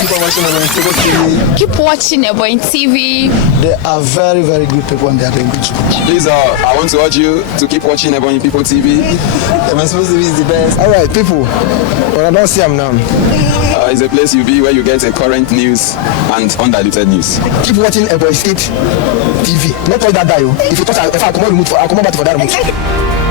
keep on watching Ebony People TV. Keep watching Ebony TV. They are very, very good people and they are doing good. Please, I want to urge you to keep watching Ebony People TV. Ebony People TV is the best. All right, people. But I don't see them now. It's a place you be where you get a current news and undiluted news. Keep watching Ebony State TV. Not all that die. If you touch, if I come on remote, I'll come back for that remote.